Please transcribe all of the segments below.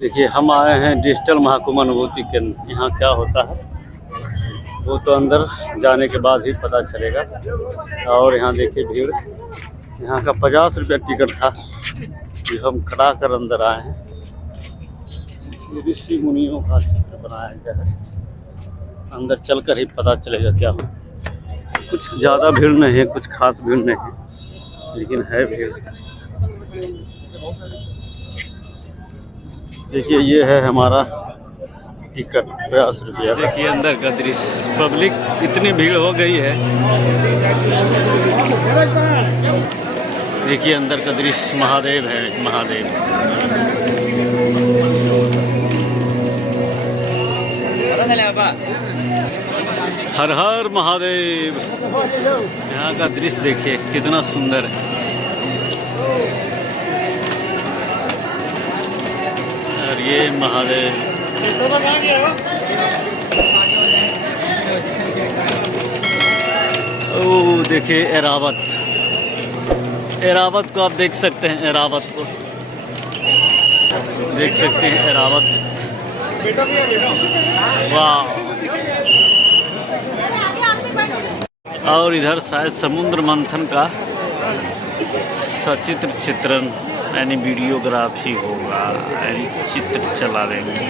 देखिए हम आए हैं डिजिटल महाकुंभ अनुभूति केंद्र। यहाँ क्या होता है वो तो अंदर जाने के बाद ही पता चलेगा। और यहाँ देखिए भीड़, यहाँ का 50 रुपया टिकट था जो हम कटा कर अंदर आए हैं। ऋषि मुनियों का चित्र बनाया गया है, अंदर चलकर ही पता चलेगा क्या हो। कुछ ज़्यादा भीड़ नहीं है, कुछ खास भीड़ नहीं है, लेकिन है भीड़। देखिए ये है हमारा टिकट 50 रुपया। देखिए अंदर का दृश्य, पब्लिक इतनी भीड़ हो गई है। देखिए अंदर का दृश्य, महादेव है, महादेव। हर हर महादेव। यहाँ का दृश्य देखिए कितना सुंदर है। और ये महादेव, ओ देखिए एरावत, एरावत को आप देख सकते हैं, एरावत को देख सकते हैं, एरावत। वाह। और इधर शायद समुद्र मंथन का सचित्र चित्रण यानी वीडियोग्राफी होगा, यानी चित्र चला देंगे।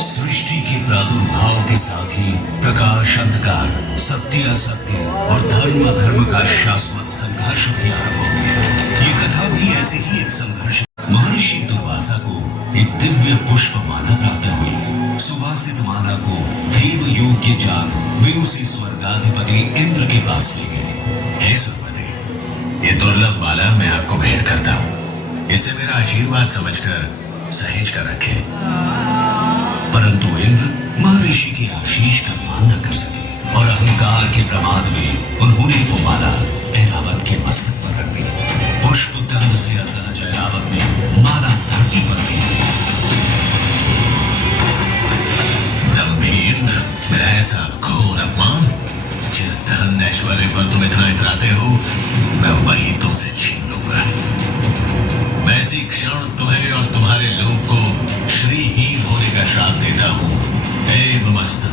सृष्टि के प्रादुर्भाव के साथ ही प्रकाश अंधकार, सत्य असत्य और धर्म अधर्म का शाश्वत संघर्ष भी आरंभ हो गया। ये कथा भी ऐसे ही एक संघर्ष। महर्षि दुर्वासा को एक दिव्य पुष्प माला प्राप्त हुई। सुवासित माला को देव योग्य जान वे उसे स्वर्गाधिपति इंद्र के पास ले गए। हे सुरपति, ये दुर्लभ माला मैं आपको भेंट करता हूँ, इसे मेरा आशीर्वाद समझकर सहेज कर रखें। परंतु इंद्र महर्षि के आशीष का मान न कर सके और अहंकार के प्रमाद में उन्होंने वो माला ऐरावत के मस्तक पर रख दी। पुष्प गंध से असहज ऐरावत ने माला धरती पर दी। दम्भी इंद्र, मेरा ऐसा घोर अपमान, जिस धन ऐश्वर्य पर तुम इतना इतराते हो, मैं वही तुमसे छीन लूंगा। मैं इसी क्षण तुम्हें और तुम्हारे लोग को श्रीहीन होने का श्राप देता हूँ। एवमस्तु।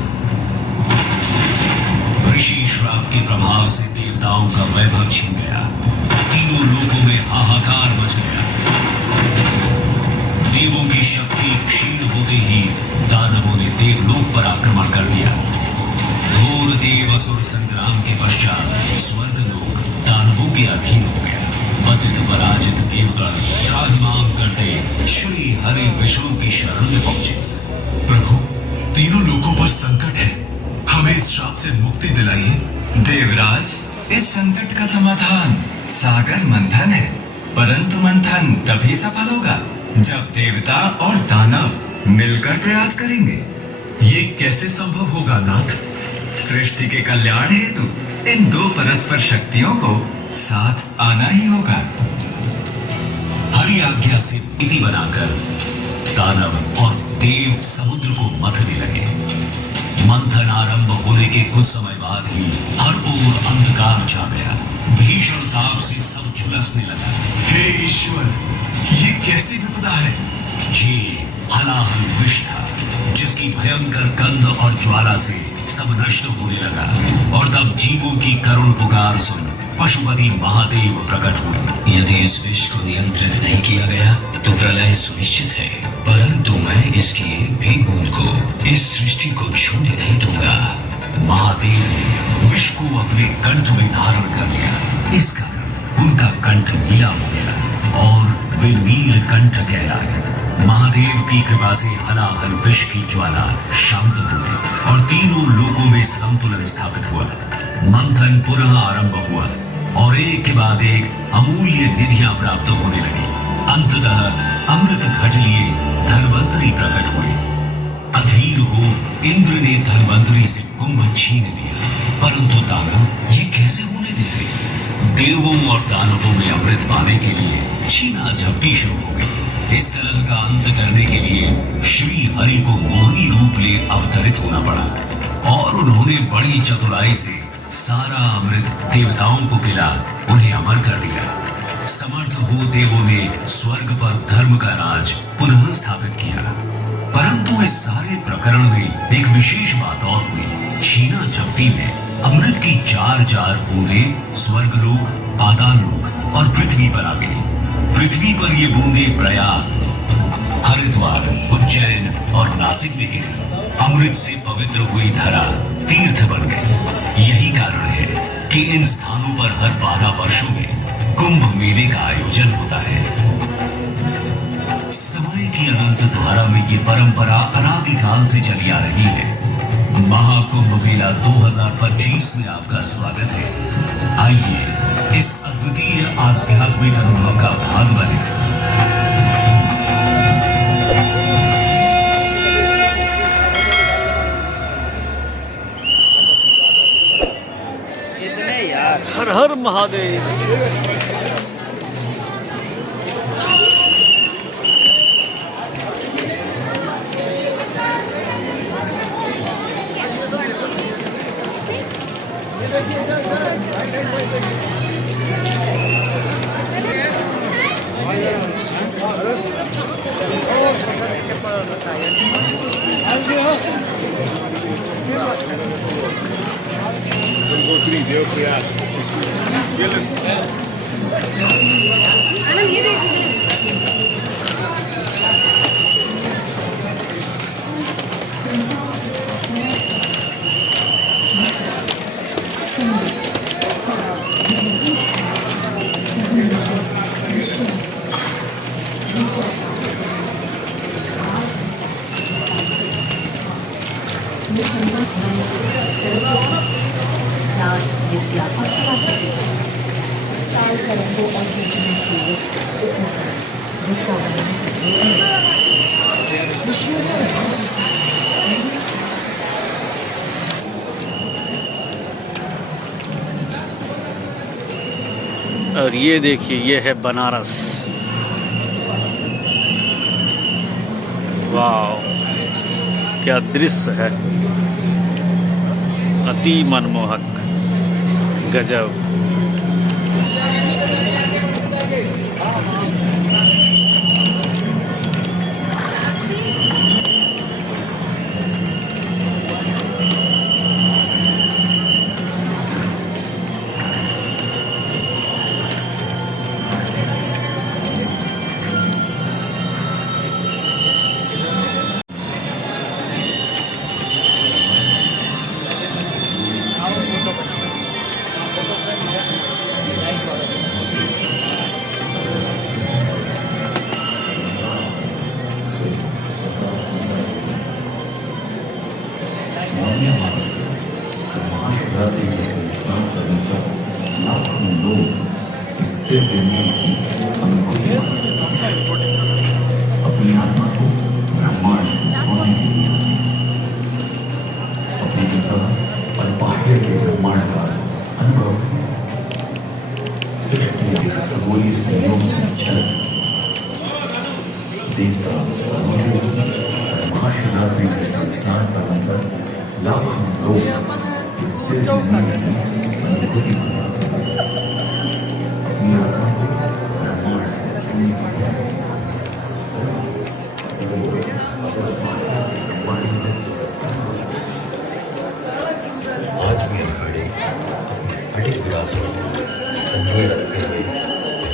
ऋषि श्राप के प्रभाव से देवताओं का वैभव छिन गया। तीनों लोगों में हाहाकार मच गया। देवों की शक्ति क्षीण होते ही दानवों ने देवलोक पर आक्रमण कर दिया। घोर देव असुर संग्राम के पश्चात स्वर्गलोक दानवों के अधीन हो गया। पतित पराजित देवगण त्राहिमाम करते श्री हरि विष्णु की शरण में पहुंचे। प्रभु, तीनों लोगों पर संकट है, हमें इस श्राप से मुक्ति दिलाइए। देवराज, इस संकट का समाधान सागर मंथन है, परंतु मंथन तभी सफल होगा जब देवता और दानव मिलकर प्रयास करेंगे। ये कैसे संभव होगा नाथ? सृष्टि के कल्याण हेतु इन दो परस्पर शक्तियों को साथ आना ही होगा। हरि आज्ञा से नीति बनाकर दानव और देव समुद्र को मथने लगे। मंथन आरंभ होने के कुछ समय बाद ही हर ओर अंधकार छा गया। भीषण ताप से सब झुलसने लगा। हे ईश्वर, ये कैसी विपदा है? ये हलाहल विष था, जिसकी भयंकर गंध और ज्वाला से सब नष्ट होने लगा। और तब जीवों की करुण पुकार सुन पशुपति महादेव प्रकट हुए। यदि इस विष को नियंत्रित नहीं किया गया तो प्रलय सुनिश्चित है, परंतु मैं इसकी एक भी बूंद को इस सृष्टि को छूने नहीं दूंगा। महादेव ने विष को अपने कंठ में धारण कर लिया। इस कारण उनका कंठ नीला हो गया और वे नील कंठ कहलाए। महादेव की कृपा से हलाहल विष की ज्वाला शांत हुई और तीनों लोगों में संतुलन स्थापित हुआ। मंथन पुनः आरंभ हुआ और एक के बाद एक अमूल्य निधियां प्राप्त होने लगी। अंततः अमृत घट लिए धन्वंतरी प्रकट हुए। अधीर हो इंद्र ने धन्वंतरी से कुंभ छीन लिया, परंतु दानव ये कैसे होने देते? देवों और दानवों में अमृत पाने के लिए छीना झपटी शुरू हो गई। इस कलह का अंत करने के लिए श्री हरि को मोहिनी रूप ले अवतरित होना पड़ा और उन्होंने बड़ी चतुराई से सारा अमृत देवताओं को पिला उन्हें अमर कर दिया। समर्थ हो देवों ने स्वर्ग पर धर्म का राज पुनः स्थापित किया। परंतु इस सारे प्रकरण में एक विशेष बात और हुई। छीना झपटी में अमृत की 4 बूंदें स्वर्गलोक, पाताललोक और पृथ्वी पर आ गई। पृथ्वी पर ये बूंदें प्रयाग, हरिद्वार, उज्जैन और नासिक में गिरी। अमृत से पवित्र हुई धरा तीर्थ बन गई। यही कारण है कि इन स्थानों पर हर 12 वर्षों में कुंभ मेले का आयोजन होता है। समय की अनंत धारा में ये परंपरा अनादिकाल से चली आ रही है। महाकुंभ मेला 2025 में आपका स्वागत है। आइए इस अद्वितीय आध्यात्मिक अनुभव का भाग बने। हर हर महादेव। और ये देखिए, ये है बनारस। वाह, क्या दृश्य है, अति मनमोहक, गजब। महाशिवरात्रि जैसे स्नान करने पर लाखों लोग इस दिव्य मेल की अनुभूति अपनी आत्मा को ब्रह्मांड से जोड़ने के लिए अपने अंतः और बाह्य के ब्रह्मांड का अनुभव सृष्टि के इस खगोलीय संयोग में झलक देवता महाशिवरात्रि जैसे स्नान करने पर लाखों लोग इस दिव्य मेल की अनुभूति अपनी आत्मा को ब्रह्मांड से जोड़ने के लिए आज भी अखाड़े अटक विरासत संजोए रखते हुए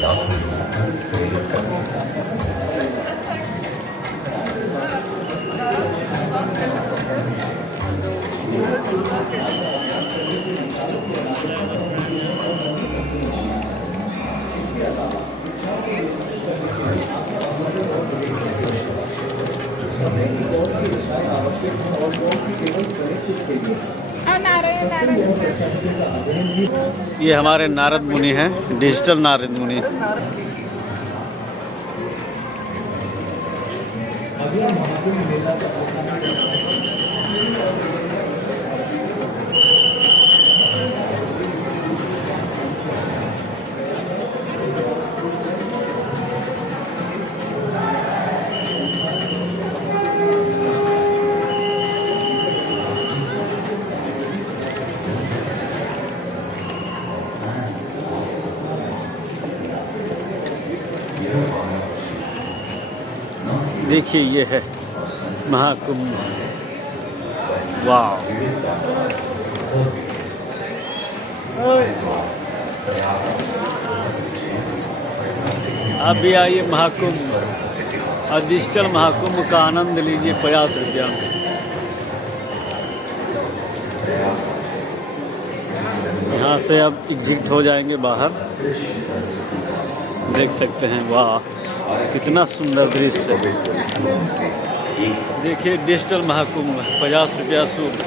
लाखों लोगों को प्रेरित करते हैं। ये हमारे नारद मुनि हैं, डिजिटल नारद मुनि। देखिए ये है महाकुंभ। वाह, आप भी आइए महाकुंभ और डिजिटल महाकुंभ का आनंद लीजिए 50 रुपया में। यहाँ से अब एग्जिट हो जाएंगे बाहर, देख सकते हैं। वाह, कितना सुंदर दृश्य है। देखिए डिजिटल महाकुंभ 50 रुपया शुल्क,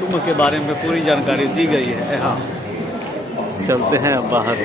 कुंभ के बारे में पूरी जानकारी दी गई है। यहाँ चलते हैं अब बाहर।